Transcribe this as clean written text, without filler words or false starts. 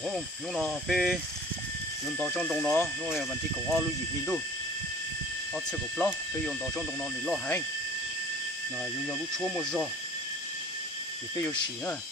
用了被用到trong đồng nó rồi mình thì có lưu ý mình đâu nó sẽ có bao被用到trong đồng nó để lo hành là用了lúc chúa một giờ thì被有洗啊。